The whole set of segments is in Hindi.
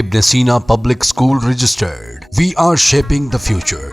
Ibn Sina Public School registered. We are shaping the future.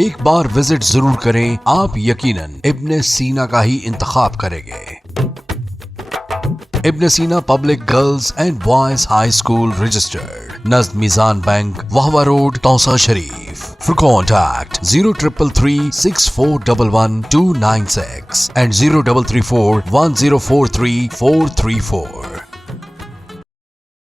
एक बार विजिट जरूर करें, आप यकीनन इब्न सीना का ही इंतखाब करेंगे। Ibn Sina public girls and boys high school registered, नज़द Meezan bank, Wahwa road, Taunsa Sharif. For contact 0333 6411 296 and 0334 1043 434.